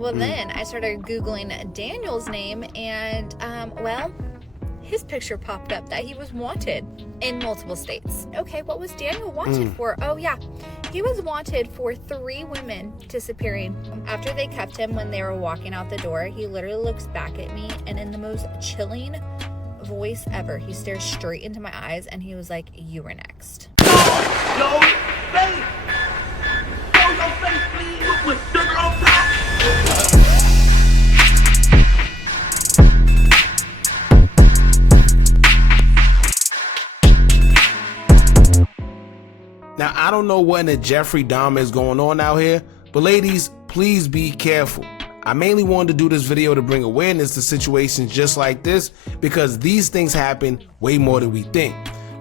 Well, then I started Googling Daniel's name, and, well, his picture popped up that he was wanted in multiple states. Okay, what was Daniel wanted for? Oh, yeah. He was wanted for 3 women disappearing. After they kept him when they were walking out the door, he literally looks back at me, and in the most chilling voice ever, he stares straight into my eyes, and he was like, "You were next." Yo, face! Show your face, please, with sugar on top! Now, I don't know what in the Jeffrey Dahmer is going on out here, but ladies, please be careful. I mainly wanted to do this video to bring awareness to situations just like this because these things happen way more than we think.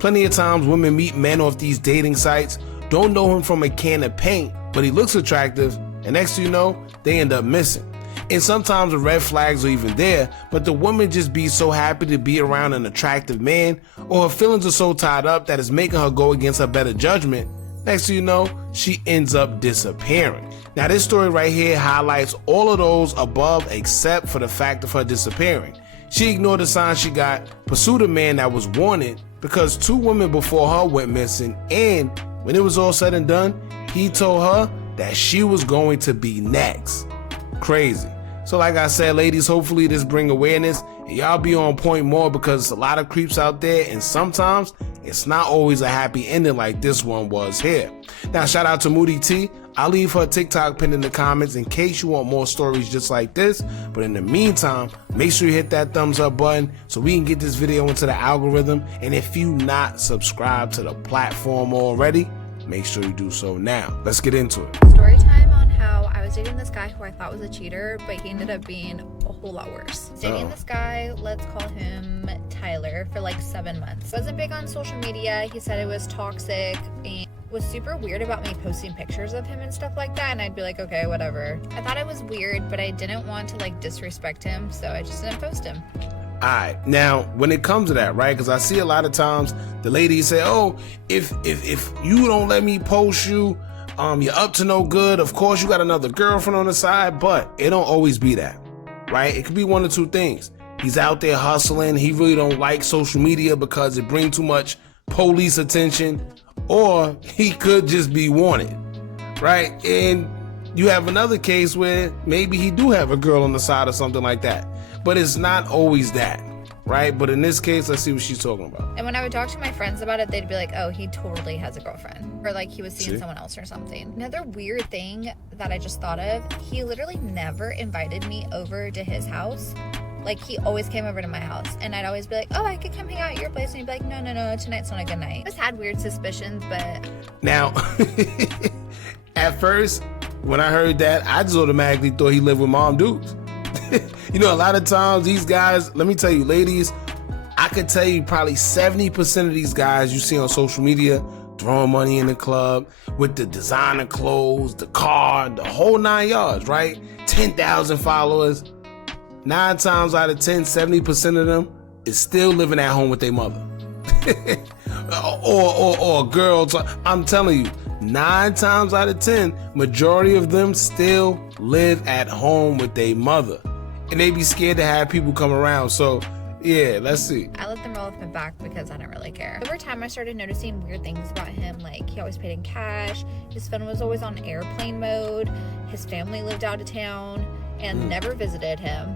Plenty of times women meet men off these dating sites, don't know him from a can of paint, but he looks attractive, and next thing you know, they end up missing. And sometimes the red flags are even there, but the woman just be so happy to be around an attractive man, or her feelings are so tied up that it's making her go against her better judgment. Next thing you know, she ends up disappearing. Now this story right here highlights all of those above except for the fact of her disappearing. She ignored the signs she got, pursued a man that was wanted because 2 women before her went missing, and when it was all said and done, he told her that she was going to be next. Crazy. So like I said, ladies, hopefully this bring awareness and y'all be on point more because a lot of creeps out there, and sometimes it's not always a happy ending like this one was here. Now shout out to Moody T. I'll leave her TikTok pinned in the comments in case you want more stories just like this. But in the meantime, make sure you hit that thumbs up button so we can get this video into the algorithm. And if you not subscribed to the platform already, make sure you do so now. Let's get into it. Story time on how I was dating this guy who I thought was a cheater, but he ended up being a whole lot worse. Dating this guy, let's call him Tyler, for like 7 months. Wasn't big on social media. He said it was toxic and was super weird about me posting pictures of him and stuff like that, and I'd be like, okay, whatever. I thought it was weird, but I didn't want to like disrespect him, so I just didn't post him. Alright, now when it comes to that, right, because I see a lot of times the ladies say, oh, if you don't let me post you, you're up to no good. Of course you got another girlfriend on the side, but it don't always be that, right? It could be one of 2 things. He's out there hustling, he really don't like social media because it brings too much police attention, or he could just be wanted, right? And you have another case where maybe he do have a girl on the side or something like that, but it's not always that, right? But in this case, let's see what she's talking about. And when I would talk to my friends about it, they'd be like, oh, he totally has a girlfriend, or like he was seeing someone else or something. Another weird thing that I just thought of, he literally never invited me over to his house. Like, he always came over to my house, and I'd always be like, oh, I could come hang out at your place, and he'd be like, no, tonight's not a good night. I just had weird suspicions, but... Now, at first, when I heard that, I just automatically thought he lived with mom dudes. You know, a lot of times, these guys, let me tell you, ladies, I could tell you probably 70% of these guys you see on social media throwing money in the club with the designer clothes, the car, the whole 9 yards, right? 10,000 followers. 9 times out of 10, 70% of them is still living at home with their mother. or girls. I'm telling you, 9 times out of 10, majority of them still live at home with their mother. And they be scared to have people come around. So yeah, let's see. I let them roll off my back because I didn't really care. Over time, I started noticing weird things about him. Like, he always paid in cash. His phone was always on airplane mode. His family lived out of town and never visited him.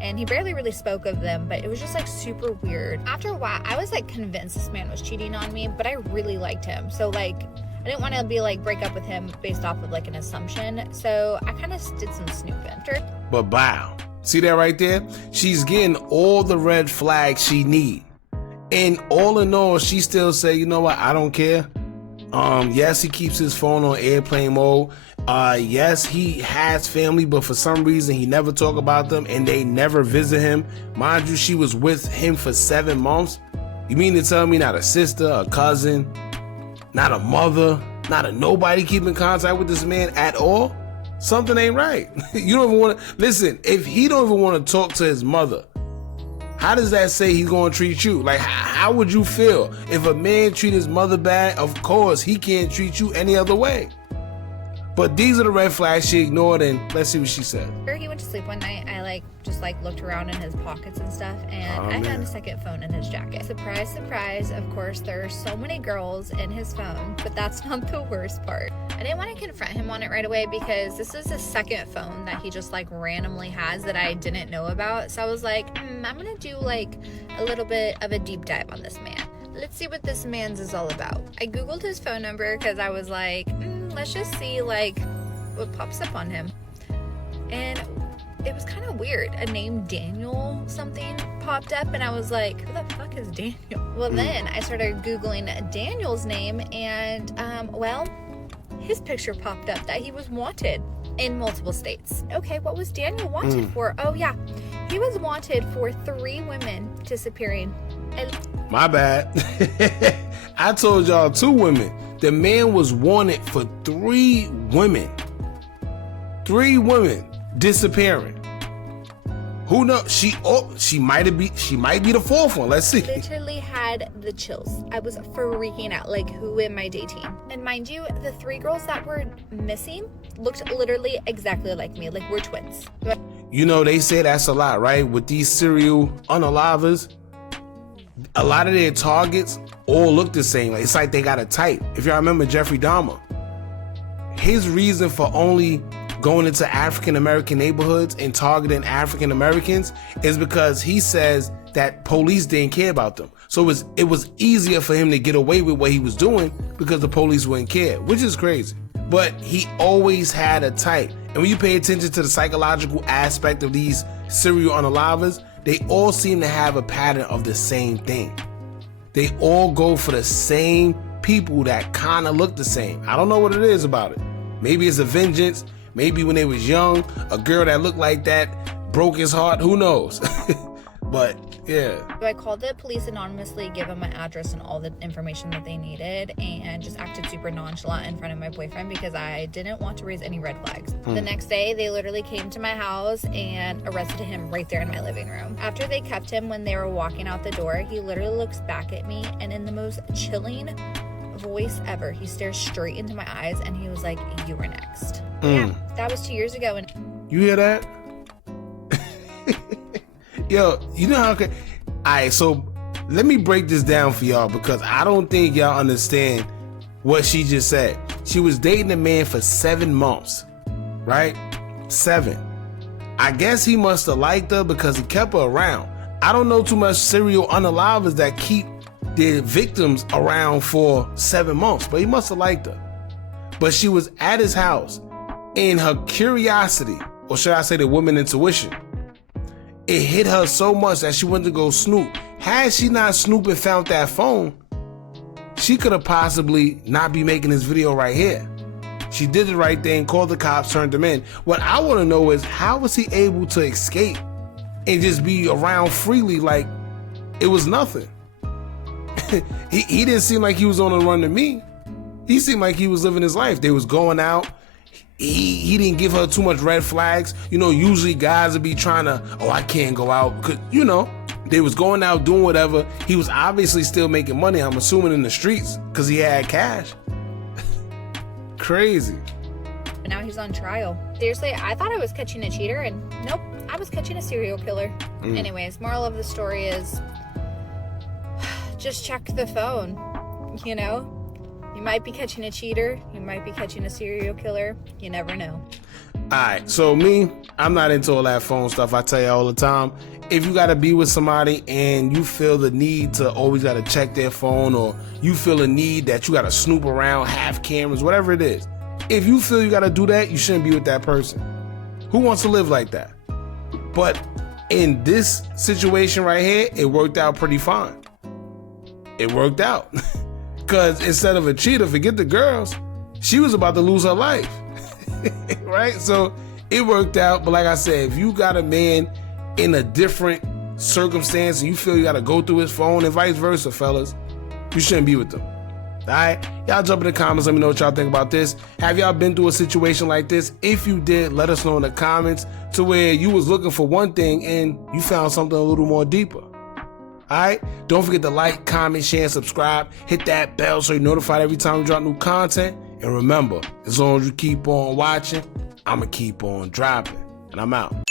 And he barely really spoke of them, but it was just like super weird. After a while, I was like convinced this man was cheating on me, but I really liked him. So like, I didn't want to be like break up with him based off of like an assumption. So I kind of did some snooping. But wow, see that right there? She's getting all the red flags she need. And all in all, she still say, you know what, I don't care. Yes, he keeps his phone on airplane mode. Yes, he has family, but for some reason he never talk about them and they never visit him. Mind you, she was with him for 7 months. You mean to tell me not a sister, a cousin, not a mother, not a nobody keep in contact with this man at all? Something ain't right. You don't even want to listen. If he don't even want to talk to his mother, how does that say he's going to treat you? Like, how would you feel if a man treat his mother bad? Of course, he can't treat you any other way. But these are the red flags she ignored, and let's see what she said. After he went to sleep one night, I just looked around in his pockets and stuff, and I found a second phone in his jacket. Surprise, surprise, of course, there are so many girls in his phone, but that's not the worst part. I didn't want to confront him on it right away because this is a second phone that he just randomly has that I didn't know about. So I was like, I'm gonna do a little bit of a deep dive on this man. Let's see what this man's is all about. I googled his phone number because I was like, let's just see what pops up on him. And it was kind of weird. A name Daniel something popped up, and I was like, who the fuck is Daniel? Well, then I started googling Daniel's name, and his picture popped up that he was wanted in multiple states. Okay, what was Daniel wanted for? Oh yeah, he was wanted for 3 women disappearing. My bad. I told y'all 2 women. The man was wanted for 3 women. 3 women disappearing. Who knows? She might be the 4th one. Let's see. Literally had the chills. I was freaking out. Who am I dating? And mind you, the 3 girls that were missing looked literally exactly like me. We're twins. You know, they say that's a lot, right? With these serial unalivers, a lot of their targets all look the same. It's like they got a type. If y'all remember Jeffrey Dahmer, his reason for only going into African American neighborhoods and targeting African Americans is because he says that police didn't care about them. So it was easier for him to get away with what he was doing because the police wouldn't care, which is crazy. But he always had a type. And when you pay attention to the psychological aspect of these serial unalivers, they all seem to have a pattern of the same thing. They all go for the same people that kind of look the same. I don't know what it is about it. Maybe it's a vengeance. Maybe when they was young, a girl that looked like that broke his heart. Who knows? But yeah. So I called the police anonymously, gave them my address and all the information that they needed, and just acted super nonchalant in front of my boyfriend because I didn't want to raise any red flags. The next day, they literally came to my house and arrested him right there in my living room. After they kept him, when they were walking out the door, he literally looks back at me, and in the most chilling voice ever, he stares straight into my eyes and he was like, "You were next." Yeah, that was 2 years ago. And you hear that? Yo, you know how okay. Alright, so let me break this down for y'all because I don't think y'all understand what she just said. She was dating a man for 7 months, right? 7. I guess he must have liked her because he kept her around. I don't know too much serial unalivers that keep their victims around for 7 months, but he must have liked her. But she was at his house, and her curiosity, or should I say the woman intuition, it hit her so much that she went to go snoop. Had she not snooped and found that phone, she could have possibly not be making this video right here. She did the right thing, called the cops, turned them in. What I want to know is, how was he able to escape and just be around freely like it was nothing? He didn't seem like he was on the run to me. He seemed like he was living his life. They was going out. He didn't give her too much red flags. You know, usually guys would be trying to, I can't go out. Cause, you know, they was going out doing whatever. He was obviously still making money, I'm assuming, in the streets because he had cash. Crazy. But now he's on trial. Seriously, I thought I was catching a cheater, and nope, I was catching a serial killer. Anyways, moral of the story is just check the phone, you know? You might be catching a cheater. You might be catching a serial killer. You never know. Alright, so me, I'm not into all that phone stuff. I tell you all the time, if you gotta be with somebody and you feel the need to always gotta check their phone, or you feel a need that you gotta snoop around, have cameras, whatever it is, if you feel you gotta do that, you shouldn't be with that person. Who wants to live like that? But in this situation right here, it worked out pretty fine. It worked out. Because instead of a cheater, forget the girls, she was about to lose her life. Right? So it worked out. But like I said, if you got a man in a different circumstance and you feel you got to go through his phone and vice versa, fellas, you shouldn't be with them. All right? Y'all jump in the comments. Let me know what y'all think about this. Have y'all been through a situation like this? If you did, let us know in the comments, to where you was looking for one thing and you found something a little more deeper. Alright, don't forget to like, comment, share, and subscribe. Hit that bell so you're notified every time we drop new content. And remember, as long as you keep on watching, I'ma keep on dropping. And I'm out.